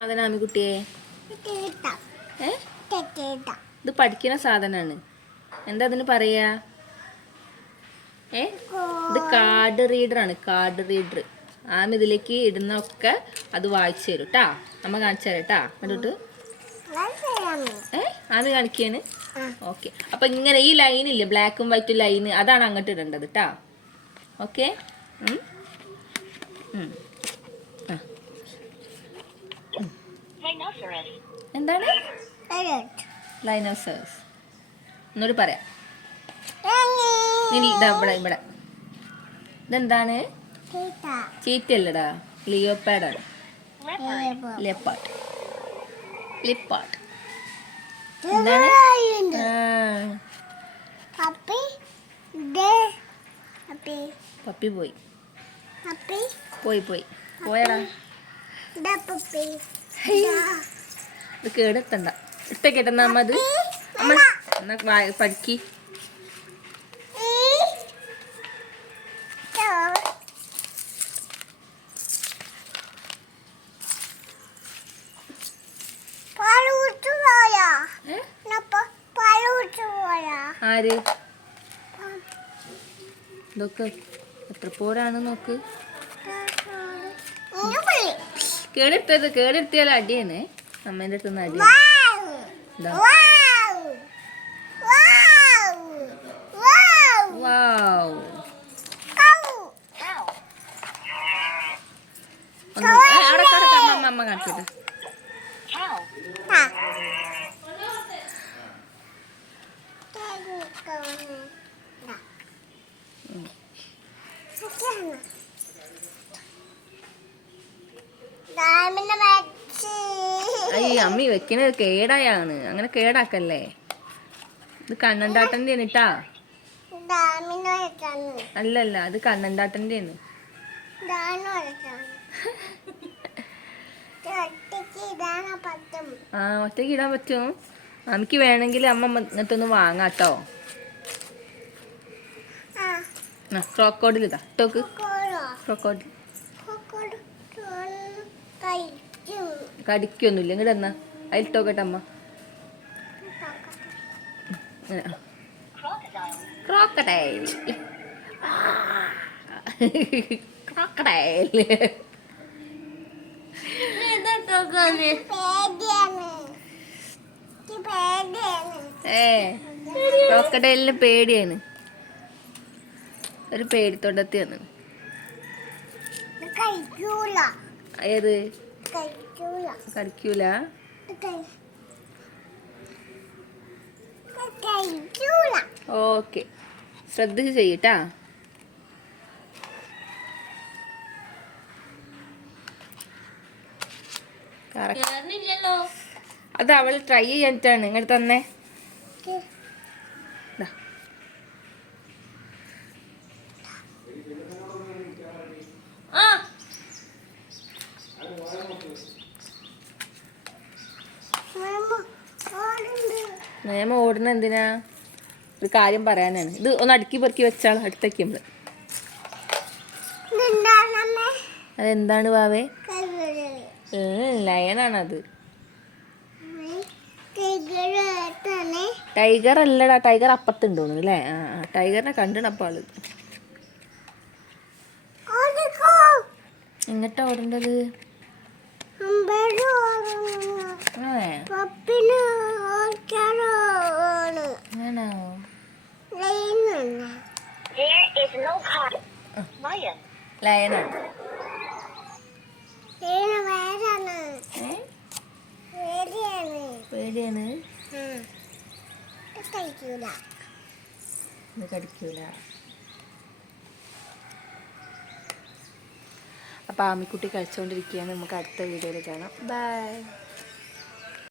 സാധനം ആമിക്കുട്ടിയെ ഇത് പഠിക്കുന്ന സാധനമാണ് എന്താ അതിന് പറയാ? ഏ? ഇത് കാർഡ് റീഡർ ആണ് കാർഡ് റീഡർ ആമി ഇതിലേക്ക് ഇടുന്ന ഒക്കെ അത് വായിച്ചു തരും കേട്ടാ അമ്മ കാണിച്ചു തരാം കേട്ടാ കണ്ടിട്ട്? ഏ? ആമി കാണിക്കാണ് ഓക്കെ. അപ്പൊ ഇങ്ങനെ ഈ ലൈൻ ഇല്ലേ ബ്ലാക്കും വൈറ്റും ലൈൻ അതാണ് അങ്ങോട്ട് ഇടേണ്ടത് കേട്ടാ ഓക്കെ? എന്താണ്? ലൈനോസേഴ്സ് എന്നോട് പറയാം. ഇവിടെ ഇവിടെ. ഇതെന്താണ്? ചീറ്റല്ലടാ ലിയോപാഡാണ് ലെപ്പാട്ട് ലിപ്പാട്ട് എന്താണ്? പപ്പി പോയി. പോയി പോയി. പോയടാ. പപ്പി ഇത് കേടെത്തണ്ട. ഇട്ടേക്കെട്ടെന്നാ അമ്മ അത്? അമ്മ എന്നാ പഠിക്കി. ആര്? ഇതൊക്കെ എത്ര പോരാണ് നോക്ക്. കേടെടുത്തത് കേടെടുത്തിയാൽ അടിയാണ്. അമ്മേന്റെ അടുത്ത് നിന്ന് അമ്മ കാണിച്ചത് ഡാമിന്റെ അയ്യ അമ്മി വെക്കണത് കേടായാണ്. അങ്ങനെ കേടാക്കല്ലേ? ഇത് കണ്ണൻതാട്ടന്റെ ആണ്ട്ടാ കേട്ടാ അല്ലല്ല അത് കണ്ണൻതാട്ടന്റെ ആ ഒറ്റയ്ക്ക് ഇടാൻ പറ്റും. അമ്മയ്ക്ക് വേണമെങ്കിൽ അമ്മ എന്നിട്ടൊന്ന് വാങ്ങാട്ടോ. ക്രോക്കോഡിൽ ഇതാ ടോക്ക് ക്രോക്കോഡിൽ. കടിക്കൊന്നുമില്ല. ഇങ്ങോട്ട് എന്നാ അതിൽ ടോക്കട്ടെ അമ്മ. ക്രോക്കഡൈൽ ക്രോക്കഡൈൽ പേടിയാണ് എനിക്ക് പേടിയാണ് ഏ. ക്രോക്കഡൈലിന് പേടിയാണ്. ഒരു പേടിത്തൊണ്ടത്തിയാണ്. ഏത്? കടിക്കൂല ഓക്കെ. ശ്രദ്ധിച്ച് ചെയ്യട്ടാ. അത് അവൾ ട്രൈ ചെയ്യാനിട്ടാണ്. ഇങ്ങോട്ട് തന്നെ. നിയമം ഓടുന്ന എന്തിനാ? ഒരു കാര്യം പറയാനാണ്. ഇത് ഒന്ന് അടുക്കി പെറുക്കി വെച്ചാൽ അടുത്തേക്ക് നമ്മൾ. അതെന്താണ് വാവേ? ലയനാണത് ടൈഗർ അല്ലടാ ടൈഗർ അപ്പത്തുണ്ട് തോന്നുന്നു അല്ലേ? ആ ടൈഗറിനെ ടൈഗറിനെ കണ്ടിടപ്പോൾ ആൾ. എങ്ങട്ടാ ഓടേണ്ടത്? ഏ. ആണോ ലൈനുണ്ട് There is no car. Maya. ലയനാണ് വേറെയാണ്. പേടിയാണ്. കടിക്കൂല. അപ്പോൾ ആമിക്കുട്ടി കഴിച്ചുകൊണ്ടിരിക്കുകയാണ് നമുക്ക് അടുത്ത വീഡിയോയിൽ കാണാം. ബൈ